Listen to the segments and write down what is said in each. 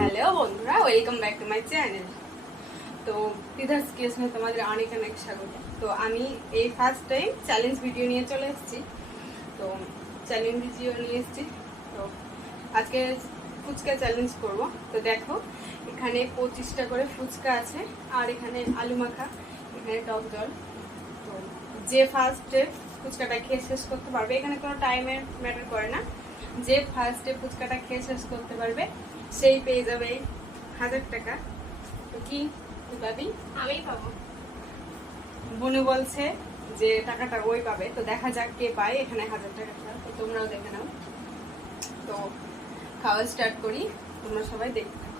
Hello বন্ধুরা, welcome back to my channel. তো teethers কিচেনে তোমাদের অনেক অনেক স্বাগত। তো আমি এই ফার্স্ট টাইম চ্যালেঞ্জ ভিডিও নিয়ে চলে এসেছি। তো চ্যালেঞ্জ ভিডিও নিয়ে এসেছি। তো আজকে ফুচকা চ্যালেঞ্জ করব। তো দেখো, এখানে 25টা করে ফুচকা আছে, আর এখানে আলু মাখা, এখানে টক জল। তো যে ফার্স্টে ফুচকাটা খেয়ে শেষ করতে পারবে, এখানে কোনো টাইমের ম্যাটার করে না, যে ফার্স্টে ফুচকাটা খেয়ে শেষ করতে পারবে সেই পেয়ে যাবে 1000 টাকা। তো কি পাবি? আমি পাবো। বনু বলছে যে টাকাটা ওই পাবে। তো দেখা যাক কে পায় এখানে 1000 টাকা। তো তোমরাও দেখে নাও। তো খাওয়া স্টার্ট করি, তোমরা সবাই দেখতে থাকো।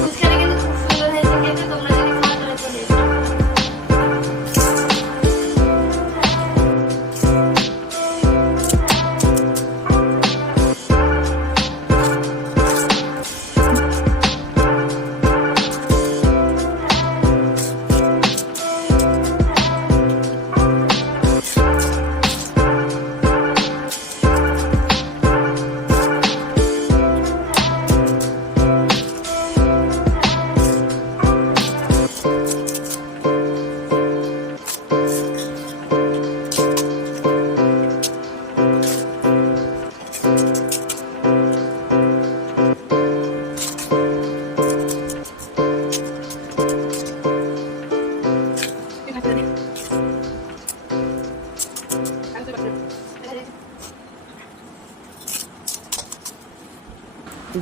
ফুচকাটা কিন্তু খুব সুন্দর হয়েছে খেতে, তোমরা যদি খাও তাহলে চলে এসো।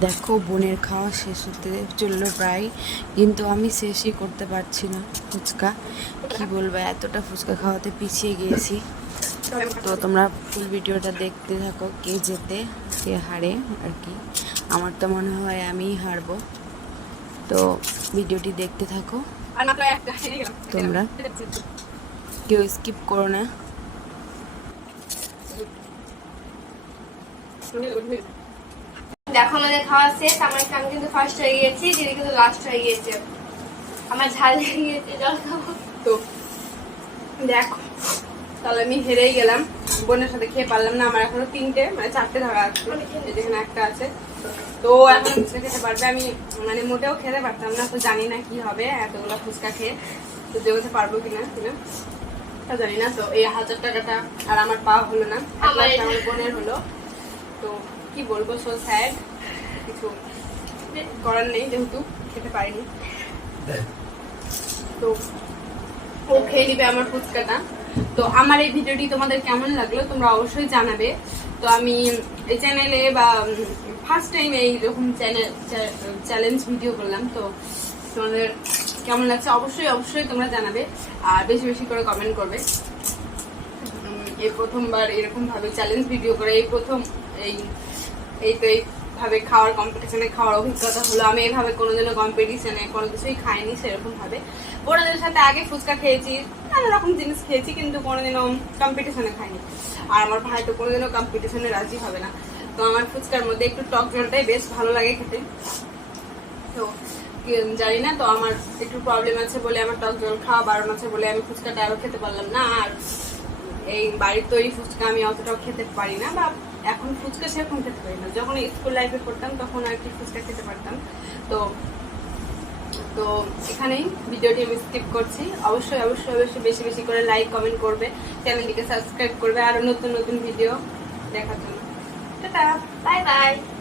দেখো, বোনের খাওয়া শেষ হতে চললো প্রায়, কিন্তু আমি শেষই করতে পারছি না ফুচকা। কি বলবো, এতটা ফুচকা খাওয়াতে পিছিয়ে গিয়েছি। তো তোমরা ফুল ভিডিওটা দেখতে থাকো, কে জেতে কে হারে আর কি। আমার তো মনে হয় আমিই হারবো। তো ভিডিওটি দেখতে থাকো, তোমরা কেউ স্কিপ করো না। দেখো, আমাদের খাওয়া শেষ। আমি কিন্তু ফার্স্ট হয়ে গিয়েছি, দিদি কিন্তু লাস্ট হয়ে গিয়েছে। আমার ঝাল লেগে গিয়েছে, জল খাবো। তো দেখো, তাহলে আমি হেরেই গেলাম, বোনের সাথে খেয়ে পারলাম না। আমার এখনো 4টে ধারা আছে, যেখানে একটা আছে। তো এখন ফুচকা খেতে পারবে, আমি মোটেও খেতে পারতাম না। তো জানি না কি হবে এতগুলো ফুচকা খেয়ে, তো জেগোতে পারবো কিনা তা জানি না। তো এই 1000 টাকাটা আর আমার পাওয়া হলো না, আমার বোনের হলো। তো কি বলবো, সো স্যাড। কিছু করার নেই, যেহেতু খেতে পারিনি। তো ও খেয়ে নিবে আমার ফুচকাটা। তো আমার এই ভিডিওটি তোমাদের কেমন লাগলো তোমরা অবশ্যই জানাবে। তো আমি এই চ্যানেলে বা ফার্স্ট টাইম এইরকম চ্যালেঞ্জ ভিডিও করলাম। তো তোমাদের কেমন লাগছে অবশ্যই অবশ্যই তোমরা জানাবে, আর বেশি বেশি করে কমেন্ট করবে। এই প্রথমবার এরকম ভাবে চ্যালেঞ্জ ভিডিও করে, এই প্রথম এইভাবে খাওয়ার কম্পিটিশনে খাওয়ার অভিজ্ঞতা হলো। আমি এইভাবে কোনোদিনও কম্পিটিশনে কোনো কিছুই খাইনি সেরকম ভাবে। বোনদের সাথে আগে ফুচকা খেয়েছি, নানা রকম জিনিস খেয়েছি, কিন্তু কোনোদিনও কম্পিটিশনে খাইনি। আর আমার ভাই তো কোনোদিনও কম্পিটিশনে রাজি হবে না। তো আমার ফুচকার মধ্যে একটু টক জলটাই বেশ ভালো লাগে খেতে। তো জানি না, তো আমার একটু প্রবলেম আছে বলে আমার টক জল খাওয়া বারণ আছে বলে আমি ফুচকাটা আরো খেতে পারলাম না। আর এই বাড়ির তৈরি ফুচকা আমি অতটাও খেতে পারি না, বা এখন ফুচকা সেরকম খেতে পারি না। যখন স্কুল লাইফে পড়তাম তখন আর কি ফুচকা খেতে পারতাম। তো তো এখানেই ভিডিওটি আমি স্কিপ করছি। অবশ্যই অবশ্যই অবশ্যই বেশি বেশি করে লাইক কমেন্ট করবে, চ্যানেলটিকে সাবস্ক্রাইব করবে, আরো নতুন নতুন ভিডিও দেখার জন্য। টাটা। Bye bye.